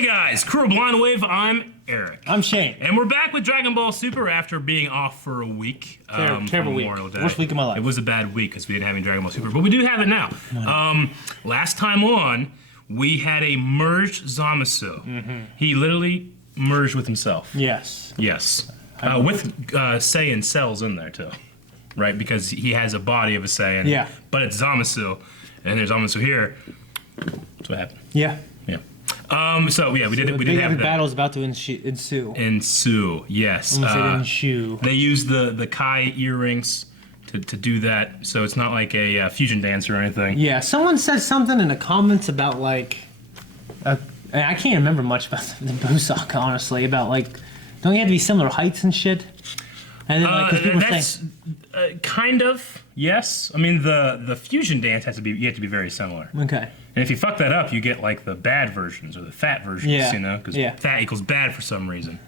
Hey guys, Crew of Blind Wave, I'm Eric. I'm Shane. And we're back with Dragon Ball Super after being off for a week. Terrible week. Worst week of my life. It was a bad week because we didn't have any Dragon Ball Super, but we do have it now. Last time on, we had a merged Zamasu. He literally merged with himself. Yes. Yes. With Saiyan cells in there too, right? Because he has a body of a Saiyan. Yeah. But it's Zamasu, and there's Zamasu here. That's what happened. Yeah. Yeah. So yeah, we did have that. Battle's about to ensue. Ensue, yes. Almost said ensue. They use the Kai earrings to do that, so it's not like a fusion dance or anything. Yeah, someone said something in the comments about like, and I can't remember much about the Busaka, honestly, about like, don't you have to be similar heights and shit? And then like, 'cause people that's kind of, yes. I mean, the fusion dance has to be, you have to be very similar. Okay. And if you fuck that up, you get like the bad versions or the fat versions, Yeah. you know, because Yeah. fat equals bad for some reason.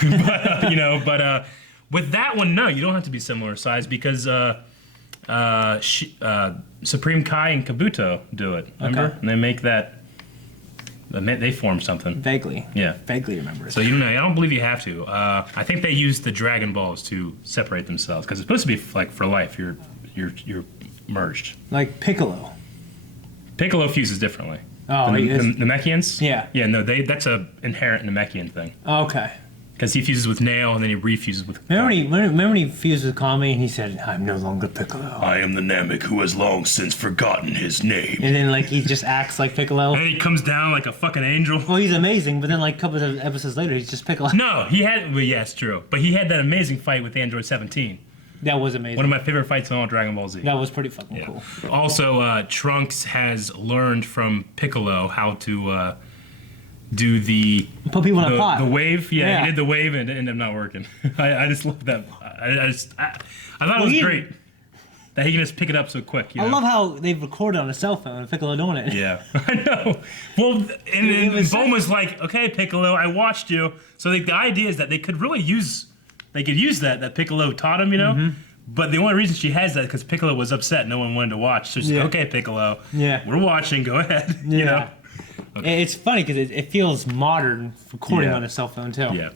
but with that one, no, you don't have to be similar size because Supreme Kai and Kabuto do it. Remember? Okay. And they make that. They form something. Vaguely. Yeah. Vaguely remember it. So you know, I don't believe you have to. I think they use the Dragon Balls to separate themselves because it's supposed to be like for life. You're merged. Like Piccolo. Piccolo fuses differently. Oh, the he is? Namekians? Yeah. Yeah, no, that's a inherent Namekian thing. Okay. Because he fuses with Nail and then he refuses with Remember when he fused with Kami and he said, "I'm no longer Piccolo." I am the Namek who has long since forgotten his name. And then like he just acts like Piccolo. And then he comes down like a fucking angel. Well, he's amazing, but then like a couple of episodes later, he's just Piccolo. No, he had, well, yeah, it's true. But he had that amazing fight with Android 17. That was amazing. One of my favorite fights in all Dragon Ball Z. That was pretty fucking cool. Also, Trunks has learned from Piccolo how to do the Put people in a pot. The wave. Yeah, Yeah. he did the wave and it ended up not working. I just love that. I thought it was great that he can just pick it up so quick. You know? I love how they've recorded on a cell phone and Piccolo doing it. Yeah, I know. Well, and Bulma's like, okay, Piccolo, I watched you. So the idea is that they could really use, that Piccolo taught him, you know? But the only reason she has that is because Piccolo was upset. No one wanted to watch. So she's like, okay, Piccolo, we're watching. Go ahead. You know? Okay. It's funny because it feels modern recording on a cell phone too. Yeah.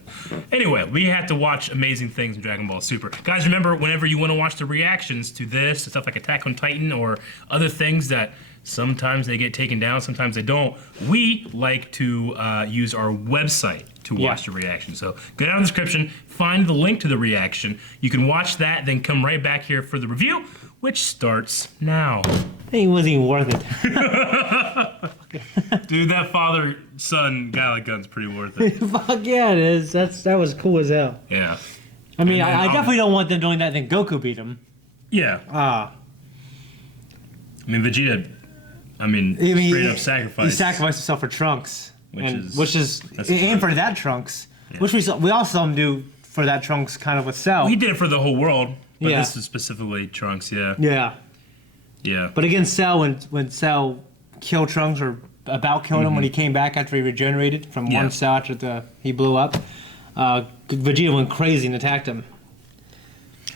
Anyway, we have to watch amazing things in Dragon Ball Super. Guys, remember, whenever you want to watch the reactions to this, to stuff like Attack on Titan or other things that sometimes they get taken down, sometimes they don't, we like to use our website to watch the reaction. So go down in the description, find the link to the reaction. You can watch that, then come right back here for the review, which starts now. It wasn't even worth it. Dude, that father-son Galick gun's pretty worth it. Fuck yeah, it is. That was cool as hell. Yeah. I mean, I definitely don't want them doing that. Then Goku beat him. Yeah. I mean, Vegeta. Straight up sacrificed. He sacrificed himself for Trunks, which is for that Trunks, which we also saw him do for that Trunks kind of with Cell. Well, he did it for the whole world, but this is specifically Trunks. Yeah. Yeah. Yeah. But against Cell, when Cell killed Trunks or about killing him when he came back after he regenerated from one cell after he blew up, Vegeta went crazy and attacked him.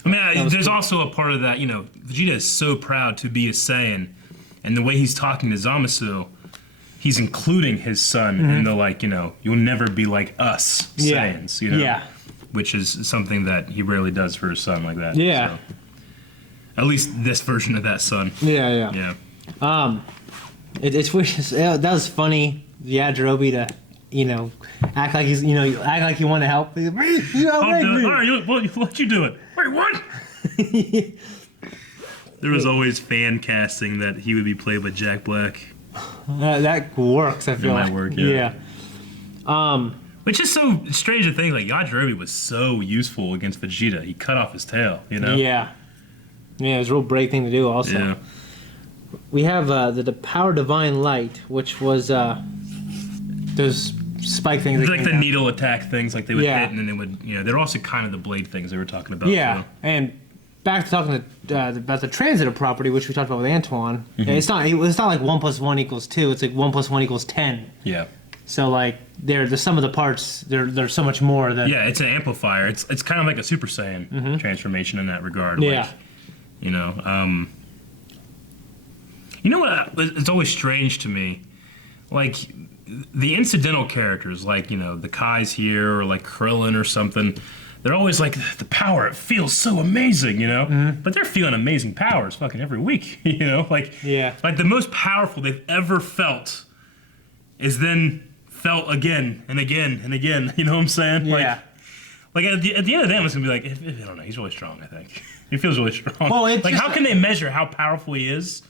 I mean, there's also a part of that, you know, Vegeta is so proud to be a Saiyan, and the way he's talking to Zamasu, he's including his son in the, like, you know, you'll never be like us Saiyans, you know? Yeah. Which is something that he rarely does for his son like that. Yeah. So. At least this version of that son. Yeah. Yeah. It's weird. That was funny. Yeah, Jirobe to, you know, act like he's, you know, act like you want to help. You All right, we'll let you do it. Wait, what? There was always fan casting that he would be played by Jack Black. That works, I feel like. It might work, yeah. Which is so strange to think, like, Yajirobe was so useful against Vegeta. He cut off his tail, you know? Yeah. Yeah, it was a real brave thing to do also. Yeah. We have the Power Divine Light, which was those spike things. Like the needle attack things, like they would hit and then they would, you know, they're also kind of the blade things they were talking about. Yeah, so. and back to talking about the transitive property, which we talked about with Antoine. It's not like 1 + 1 = 2. It's like 1 + 1 = 10. Yeah. So like the sum of the parts, there's so much more than. Yeah, it's an amplifier. It's kind of like a Super Saiyan transformation in that regard. Yeah. Like, you know, you know what? It's always strange to me, like the incidental characters, like, the Kai's here or like Krillin or something, they're always like, the power, it feels so amazing, But they're feeling amazing powers fucking every week, Like, Yeah. like the most powerful they've ever felt is then felt again and again and again. You know what I'm saying? Yeah. Like at the end of the day, I'm just gonna be like, I don't know, he's really strong. I think he feels really strong. Well, it's like, just- how can they measure how powerful he is?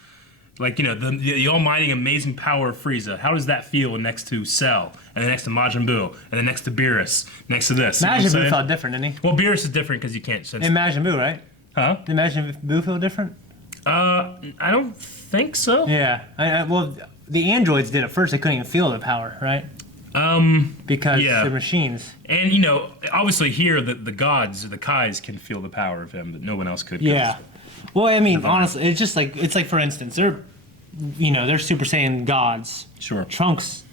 Like, the almighty, amazing power of Frieza. How does that feel next to Cell, and then next to Majin Buu, and then next to Beerus, next to this? You know what I'm Majin Buu saying? felt different, didn't he? Well, Beerus is different because you can't sense. In Majin Buu, right? Huh? Did Majin Buu feel different? I don't think so. Yeah. Well, the androids did at first. They couldn't even feel the power, right? Because yeah. they're machines. And obviously here the gods, the Kais, can feel the power of him, but no one else could. 'cause- Yeah. Well, I mean, honestly, it's like for instance, they're Super Saiyan gods. Sure. Trunks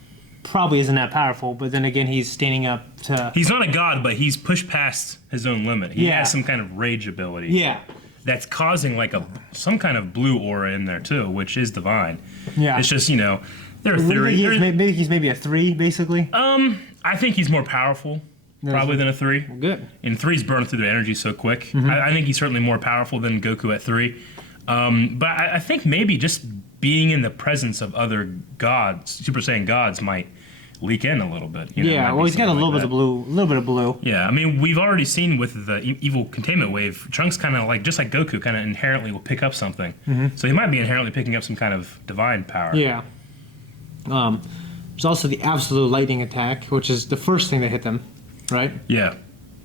probably isn't that powerful, but then again, he's standing up to. He's not a god, but he's pushed past his own limit. He Yeah. has some kind of rage ability. Yeah. That's causing like some kind of blue aura in there too, which is divine. Yeah. It's just there are Maybe theories. he's maybe a 3, basically. I think he's more powerful probably than a 3. Good. And 3's burn through the energy so quick. Mm-hmm. I think he's certainly more powerful than Goku at 3. But I think maybe just being in the presence of other gods, Super Saiyan gods, might leak in a little bit. Yeah. Well, he's got a little bit of blue. Yeah, I mean, we've already seen with the evil containment wave, Trunks kind of just like Goku, kind of inherently will pick up something. So he might be inherently picking up some kind of divine power. Yeah. There's also the absolute lightning attack, which is the first thing that hit them, right? Yeah.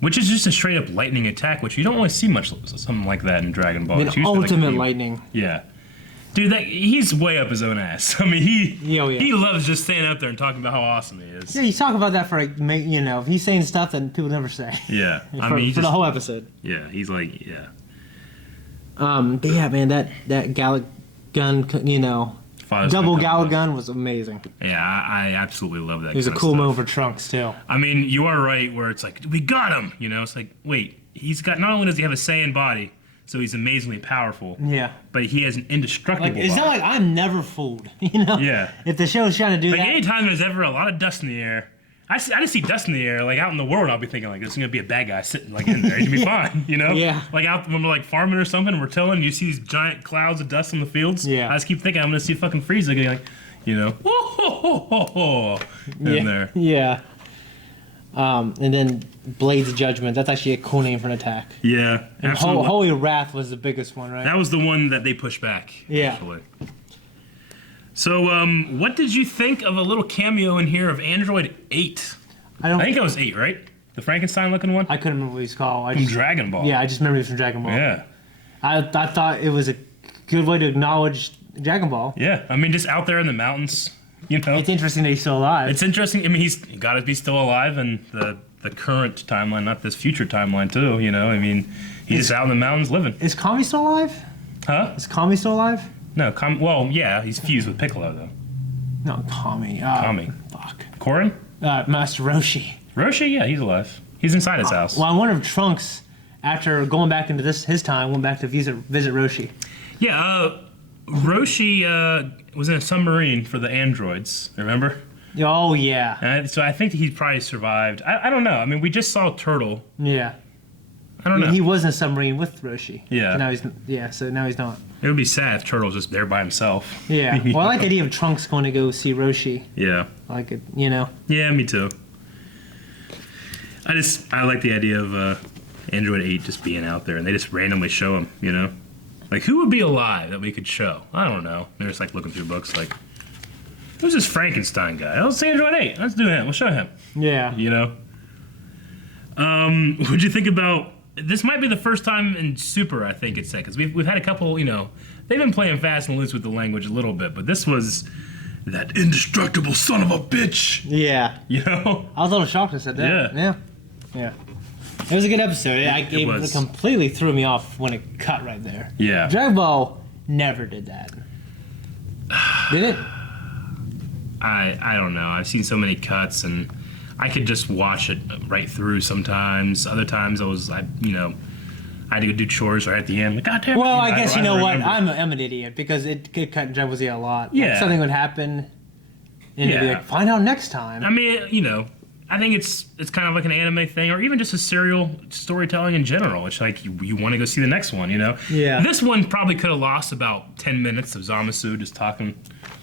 Which is just a straight up lightning attack, which you don't always see much something like that in Dragon Ball. It's usually Ultimate like lightning. Yeah. Dude, he's way up his own ass. I mean, Yeah. he loves just standing up there and talking about how awesome he is. Yeah, you talk about that for he's saying stuff that people never say. Yeah. I for, mean, for the whole episode. Yeah, he's like, yeah. But yeah, man, that Gallic gun, Father's double gonna come Gallic gun was amazing. Yeah, I absolutely love that. It was a kind of cool stuff. move for Trunks too. I mean, you are right where it's like, we got him! It's like, wait, he's got, not only does he have a Saiyan body, so he's amazingly powerful, Yeah. but he has an indestructible It's body. not like I'm never fooled, Yeah. If the show's trying to do Like, that. anytime there's ever a lot of dust in the air, I just see dust in the air, like out in the world, I'll be thinking like, this is gonna be a bad guy sitting like in there, he's gonna be fine, Yeah. Like out when we're like farming or something, and we're tilling, you see these giant clouds of dust in the fields. Yeah. I just keep thinking I'm gonna see fucking Frieza getting like, whoa, ho, ho, ho, ho, in there. Yeah. And then Blade's Judgment. That's actually a cool name for an attack. Yeah, And absolutely. Holy Wrath was the biggest one, right? That was the one that they pushed back. Yeah. Actually. So, what did you think of a little cameo in here of Android 8? I think it was 8, right? The Frankenstein-looking one I couldn't remember what he's called. from Dragon Ball. Yeah, I just remember he was from Dragon Ball. Yeah. I thought it was a good way to acknowledge Dragon Ball. Yeah. I mean, just out there in the mountains, It's interesting that he's still alive. It's interesting. I mean, he's got to be still alive in the current timeline, not this future timeline, too. I mean, he's just out in the mountains living. Is Kami still alive? Huh? Is Kami still alive? No. Well, yeah, he's fused with Piccolo, though. No, Kami. Kami. Fuck. Korin? Master Roshi. Roshi? Yeah, he's alive. He's inside his house. Well, I wonder if Trunks, after going back into his time, went back to visit Roshi. Yeah, Roshi was in a submarine for the androids, remember? Oh, yeah. And so I think he probably survived. I don't know. I mean, we just saw Turtle. Yeah. I don't know. He was in a submarine with Roshi. Yeah. So now he's not. It would be sad if Turtle's just there by himself. Yeah. Well, I like the idea of Trunks going to go see Roshi. Yeah. I like it, Yeah, me too. I like the idea of Android 8 just being out there and they just randomly show him, Like, who would be alive that we could show? I don't know. They're just like looking through books like, who's this Frankenstein guy? Let's say Android 8. Let's do him. We'll show him. Yeah. What'd you think about... This might be the first time in Super, I think it's said, because we've had a couple, they've been playing fast and loose with the language a little bit, but this was that indestructible son of a bitch, Yeah. I was a little shocked I said that. Yeah. Yeah. It was a good episode. It was. It completely threw me off when it cut right there. Yeah. Dragon Ball never did that. Did it? I don't know. I've seen so many cuts, and I could just watch it right through sometimes. Other times I had to go do chores right at the end. Like, God damn it. Well, I guess you know what? remember. I'm an idiot because it could cut Dragon Ball Z a lot. Yeah. Like, something would happen, And it'd be Yeah. like, find out next time. I mean, you know, I think it's kind of like an anime thing, or even just a serial storytelling in general. It's like you want to go see the next one, you know? Yeah. This one probably could have lost about 10 minutes of Zamasu just talking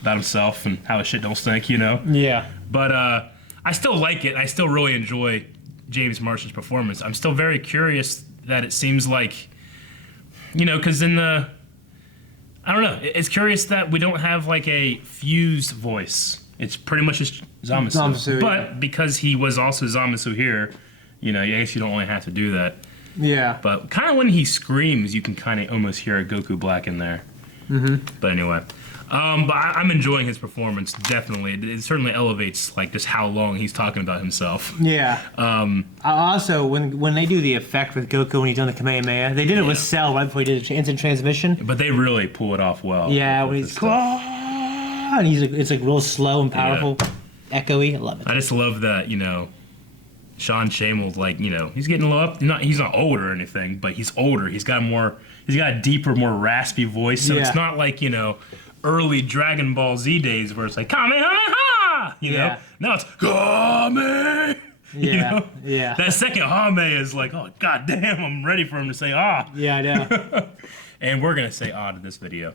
about himself and how his shit don't stink, you know? Yeah. But I still like it. I still really enjoy James Marsden's performance. I'm still very curious that it seems like, you know, because in the, I don't know, it's curious that we don't have like a fused voice. It's pretty much just Zamasu. Zamasu, But yeah. because he was also Zamasu here, you know, I guess you don't really have to do that. Yeah. But kind of when he screams, you can kind of almost hear a Goku Black in there. Mm-hmm. But anyway, I'm enjoying his performance, definitely. It certainly elevates like just how long he's talking about himself. Yeah. Also, when they do the effect with Goku when he's done the Kamehameha, they did it with Cell right before he did the instant transmission. But they really pull it off well. Yeah, with when this he's stuff. and he's like, it's like real slow and powerful, echoey. I love it. I just love that, you know, Sean Shammel's like, you know, he's getting low up. He's not old or anything, but he's older. He's got a deeper, more raspy voice. So it's not like, you know, early Dragon Ball Z days where it's like Kamehameha, you know. Now it's Kame. You know? Yeah. That second Hame is like, oh god damn, I'm ready for him to say ah. Yeah, I know. And we're gonna say ah to this video.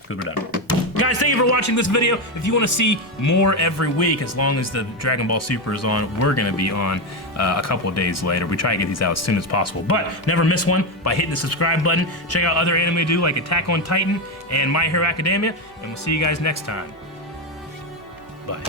Because we're done. Guys, thank you for watching this video. If you want to see more every week, as long as the Dragon Ball Super is on, we're going to be on a couple of days later. We try to get these out as soon as possible. But never miss one by hitting the subscribe button. Check out other anime we do like Attack on Titan and My Hero Academia. And we'll see you guys next time. Bye.